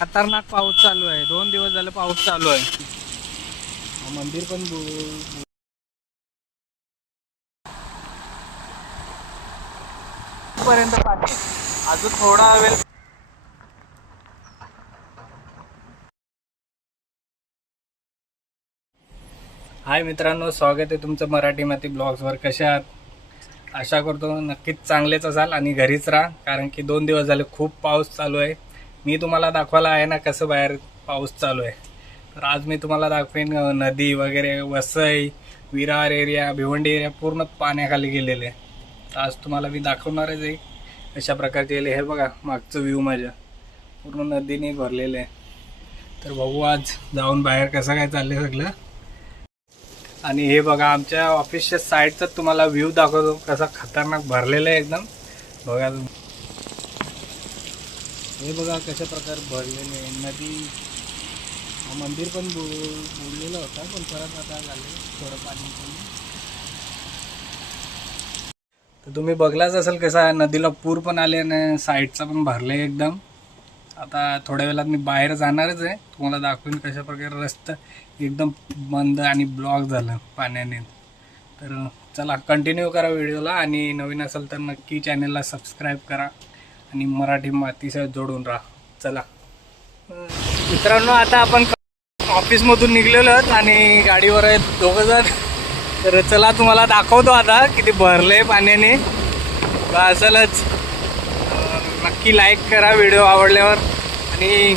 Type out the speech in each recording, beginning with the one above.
खतरनाक पाऊस चालू आहे, 2 दिवस झाले पाऊस चालू आहे. मंदिर पण पर्यंत पाणी अजून थोडा वेळ. हाय मित्रांनो, स्वागत आहे तुमचं मराठी माती ब्लॉग्सवर. कसे आहात? आशा करतो नक्कीच चांगलेच असाल आणि घरीच राहा, कारण की 2 दिवस झाले खूप पाऊस चालू आहे. मी तुम्हाला दाखवायला आहे ना कसं बाहेर पाऊस चालू आहे. तर आज मी तुम्हाला दाखवेन नदी वगैरे, वसई, विरार एरिया, भिवंडी एरिया पूर्ण पाण्याखाली गेलेले. तर आज तुम्हाला मी दाखवणारच आहे अशा प्रकारचे. हे बघा मागचं व्ह्यू माझ्या पूर्ण नदीने भरलेलं आहे. तर बघू आज जाऊन बाहेर कसं काय चाललंय सगळं. आणि हे बघा आमच्या ऑफिसच्या साईडचा तुम्हाला व्ह्यू दाखवतो, कसा खतरनाक भरलेला आहे एकदम. बघा तुम्ही, हे बघा कशा प्रकारे भरलेले आहे. नदी, मंदिर पण बुडलेलं होता, पण परत आता झाले थोडं पाणी. तर तुम्ही बघलाच असेल कसा नदीला पूर पण आले आणि साईडचा पण भरले एकदम. आता थोड्या वेळात मी बाहेर जाणारच आहे, तुम्हाला दाखवून कशा प्रकारे रस्ता एकदम बंद आणि ब्लॉक झालं पाण्याने. तर चला कंटिन्यू करा व्हिडिओला, आणि नवीन असेल तर नक्की चॅनलला सबस्क्राईब करा आणि मराठी मातीसह जोडून राहा. चला मित्रांनो, आता आपण ऑफिसमधून निघलेलो आहोत आणि गाडीवर आहेत दोघंजण. तर चला तुम्हाला दाखवतो आता किती भरले पाण्याने. असेलच, नक्की लाईक करा व्हिडिओ आवडल्यावर, आणि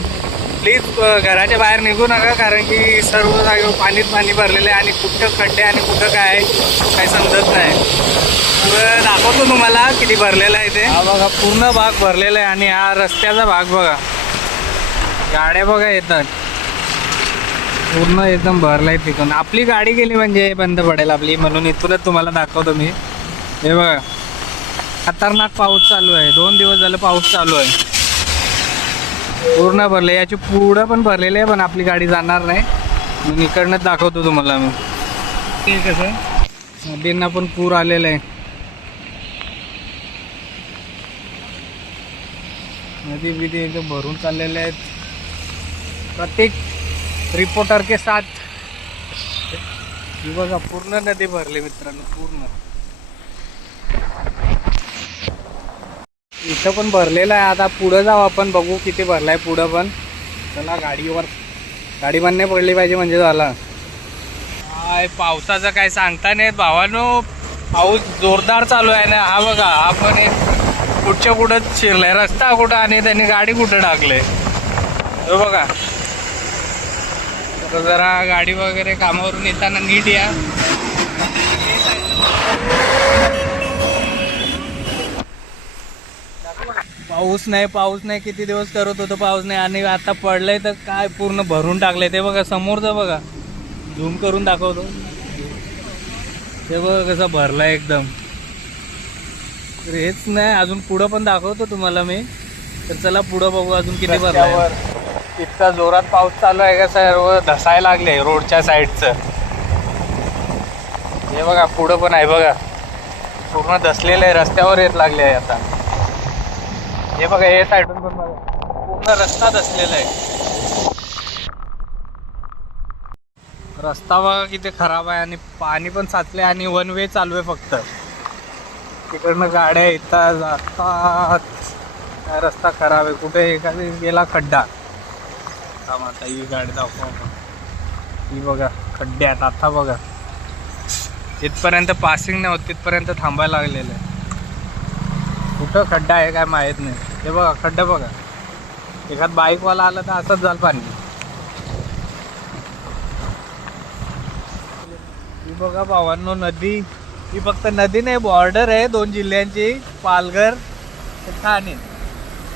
प्लीज घराच्या बाहेर निघू नका, कारण की सर्व जागेवर पाणी भरलेलं आहे आणि कुठं खड्डे आणि कुठं काय आहे काही समजत नाही. तर दाखवतो तुम्हाला किती भरलेलं आहे ते. हा बघा पूर्ण भाग भरलेला आहे, आणि हा रस्त्याचा भाग बघा, गाड्या बघा येतात, पूर्ण एकदम भरला आहे. तिथून आपली गाडी गेली म्हणजे बंद पडेल आपली, म्हणून इथूनच तुम्हाला दाखवतो मी. हे बघा खतरनाक पाऊस चालू आहे, 2 दिवस झाले पाऊस चालू आहे. पूर्ण भरले, याची पुढं पण भरलेले आहे, पण आपली गाडी जाणार नाही म्हणून इकडनंच दाखवतो तुम्हाला मी. ते कसं नदींना पण पूर आलेला आहे. नदी बिदी एकदम भरून चाललेले आहेत. प्रत्येक रिपोर्टर के साथ बघा पूर्ण नदी भरली मित्रांनो, पूर्ण. इथं पण भरलेलं आहे. आता पुढं जाऊ आपण, बघू किती भरलाय पुढं पण. चला गाडी पण नाही पडली पाहिजे म्हणजे झाला. काय पावसाचं काय सांगता नाही भावानो, पाऊस जोरदार चालू आहे ना. हा बघा, हा पण एक कुठच्या कुठं शिरलाय रस्ता कुठं, आणि त्यांनी गाडी कुठं टाकले हे बघा. तर जरा गाडी वगैरे कामावरून येताना नीट या. पाऊस नाही किती दिवस करत होतो पाऊस नाही, आणि आता पडलंय तर काय पूर्ण भरून टाकलंय. ते बघा समोरचं बघा, झूम करून दाखवतो. ते बघा कसं भरलाय एकदम. तर हेच नाही, अजून पुढं पण दाखवतो तुम्हाला मी. तर चला पुढं बघू अजून किती भरलाय. इतका जोरात पाऊस चालू आहे का सर्व धसायला लागले रोडच्या साईडचं. हे बघा पुढं पण आहे बघा, पूर्ण धसलेलं आहे, रस्त्यावर येत लागले आहे आता. हे बघा हे साईडून पण बघा, पूर्ण रस्ता धसलेला आहे. रस्ता बघा किती खराब आहे, आणि पाणी पण साचले, आणि वन वे चालू आहे फक्त. तिकडनं गाड्या येतात जातात. रस्ता खराब आहे, कुठे एखादी गेला खड्डा. आता ही गाडी दाखवा, ही बघा खड्ड्यात. आता बघा इथपर्यंत पासिंग नाही होत, तिथपर्यंत थांबायला लागलेलं आहे. कुठं खड्डा आहे काय माहीत नाही. हे बघा खड्डा बघा, एखाद बाईकवाला आला तर असंच झालं पाणी. ही बघा भावांनो नदी, ही फक्त नदी नाही, बॉर्डर आहे 2 जिल्ह्यांची, पालघर ठाणे.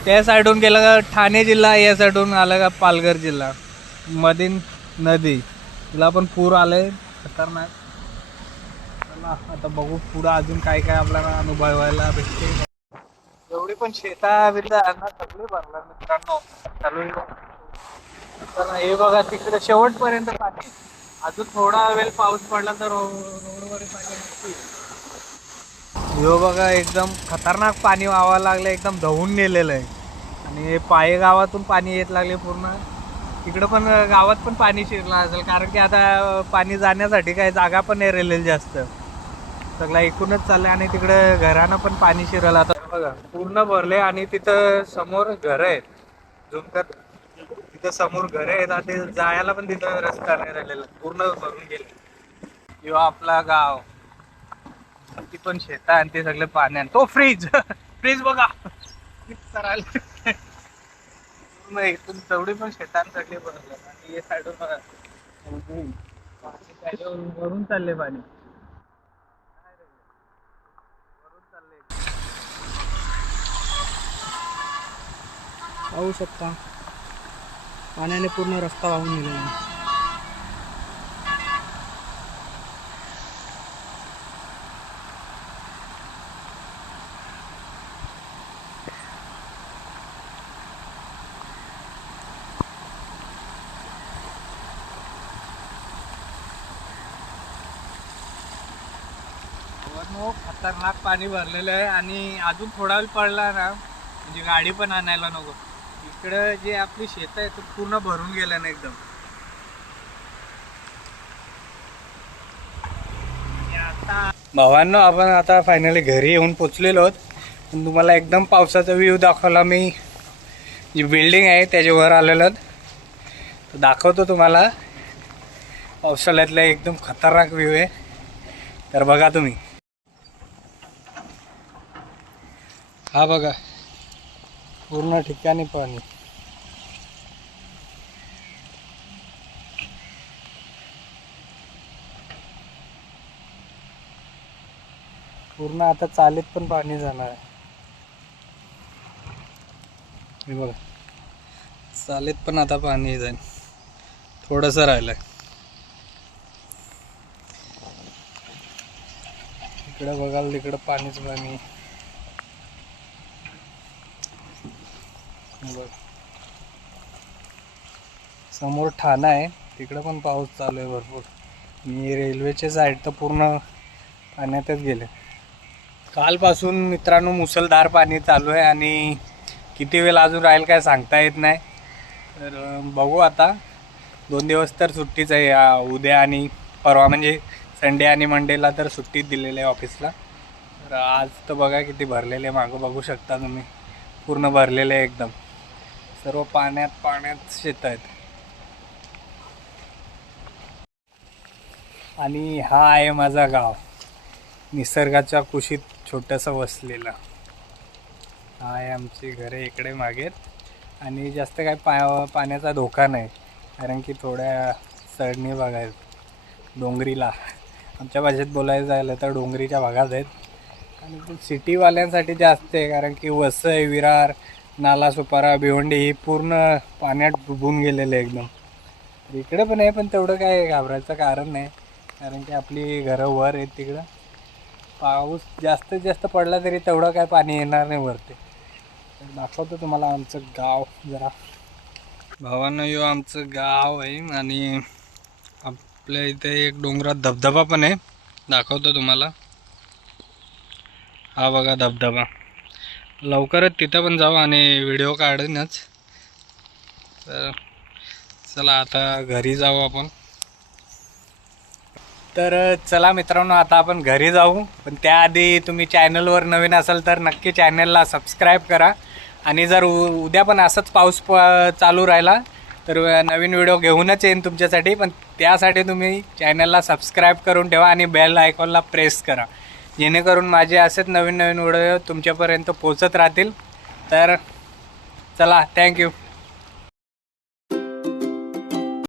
त्या साईडून गेलं का ठाणे जिल्हा, या साईडून आलं का पालघर जिल्हा. मधील नदी, तिला पण पूर आलंय खतरनाक. चला आता बघू पुढं अजून काय काय आपल्याला अनुभवायला भेटते. एवढी पण शेता बिता सगळे भरणार मित्रांनो चालू. तर हे बघा तिकडे शेवटपर्यंत पाणी. अजून थोडा वेळ पाऊस पडला तर रोडवर पाणी नसतील. हे बघा एकदम खतरनाक पाणी व्हावं लागलं, एकदम धवून गेलेलं आहे. आणि पाये गावातून पाणी येत लागले पूर्ण. तिकडं पण गावात पण पाणी शिरलं असेल, कारण की आता पाणी जाण्यासाठी काही जागा पण नाही राहिलेली जास्त, सगळं एकूणच चाललंय. आणि तिकडं घरानं पण पाणी शिरलं आता बघा, पूर्ण भरले. आणि तिथं समोर घर आहेत, झूम कर, तिथं समोर घर आहेत, ते जायला पण तिथं रस्ता नाही राहिलेला, पूर्ण भरून गेले. किंवा आपला गाव, ती पण शेत आणि ते सगळे पाण्यात. तो फ्रीज फ्रीज बघा सरायला पूर्ण इथून तेवढी पण शेतान सगळे भरले. आणि हे साईडून बघा, वरून चालले पाणी, वरून चालले. पाहू शकता पाण्याने पूर्ण रस्ता वाहून गेलेला आहे. खतरनाक पाणी भरलेलं आहे. आणि अजून थोडा वेळ पडला ना, म्हणजे गाडी पण आणायला नको. इकडं जे आपली शेत आहे ते पूर्ण भरून गेलं ना एकदम. भावांनो, आपण आता फायनली घरी येऊन पोचलेलो आहोत. पण तुम्हाला एकदम पावसाचा व्ह्यू दाखवला मी, जी बिल्डिंग आहे त्याच्यावर आलेलो तर दाखवतो तुम्हाला. पावसाळ्यातला एकदम खतरनाक व्ह्यू आहे, तर बघा तुम्ही. हा बघा, पूर्ण ठिकाणी पाणी. पूर्ण आता चालीत पण पाणी जाणार आहे. हे बघा, चालीत पण आता पाणी जाईल, थोडंसं राहिलंय. इकडं बघाल, तिकडं पाणीच पाणी. बघ, समोर ठाणा आहे, तिकडं पण पाऊस चालू आहे भरपूर. आणि रेल्वेचे साईड तर पूर्ण पाण्यातच गेले. कालपासून मित्रांनो मुसळधार पाणी चालू आहे, आणि किती वेळ अजून राहील काय सांगता येत नाही. तर बघू आता. 2 दिवस तर सुट्टीच आहे, उद्या आणि परवा, म्हणजे संडे आणि मंडेला तर सुट्टीच दिलेली आहे ऑफिसला. तर आज तर बघा किती भरलेले, मागं बघू शकता तुम्ही, पूर्ण भरलेले आहे एकदम. सर्व पाण्यात शेत आहेत. आणि हा आहे माझा गाव, निसर्गाच्या कुशीत छोटंसं वसलेलं. हा आहे आमची घरे इकडे मागे. आणि जास्त काय पाण्याचा धोका नाही, कारण की थोड्या चढणी भाग आहेत, डोंगरीला. आमच्या भाषेत बोलायचं झालं तर डोंगरीच्या भागात आहेत. आणि ते सिटीवाल्यांसाठी जास्त आहे, कारण की वसई, विरार, नालासोपारा, भिवंडी ही पूर्ण पाण्यात डुबून गेलेले एकदम. इकडे पण आहे, पण तेवढं काय घाबरायचं कारण नाही, कारण की आपली घरं वर आहेत. तिकडं पाऊस जास्तीत जास्त पडला तरी तेवढं काय पाणी येणार नाही वरती. दाखवतो तुम्हाला आमचं गाव जरा. भावांनो, यो आमचं गाव आहे. आणि आपल्या इथे एक डोंगरात धबधबा पण आहे, दाखवतो तुम्हाला. हा बघा धबधबा, लवकरच तिथं पण जाऊ आणि व्हिडिओ काढूनच. तर चला आता घरी जाऊ आपण. तर चला मित्रांनो, आता आपण घरी जाऊ. पण त्याआधी तुम्ही चॅनलवर नवीन असाल तर नक्की चॅनलला सबस्क्राईब करा. आणि जर उद्या पण असंच पाऊस चालू राहिला तर नवीन व्हिडिओ घेऊनच येईन तुमच्यासाठी. पण त्यासाठी तुम्ही चॅनलला सबस्क्राईब करून ठेवा आणि बेल आयकॉनला प्रेस करा, जेणेकरून माझे असेच नवीन व्हिडिओ तुमच्यापर्यंत पोचत राहतील. तर चला, थँक्यू.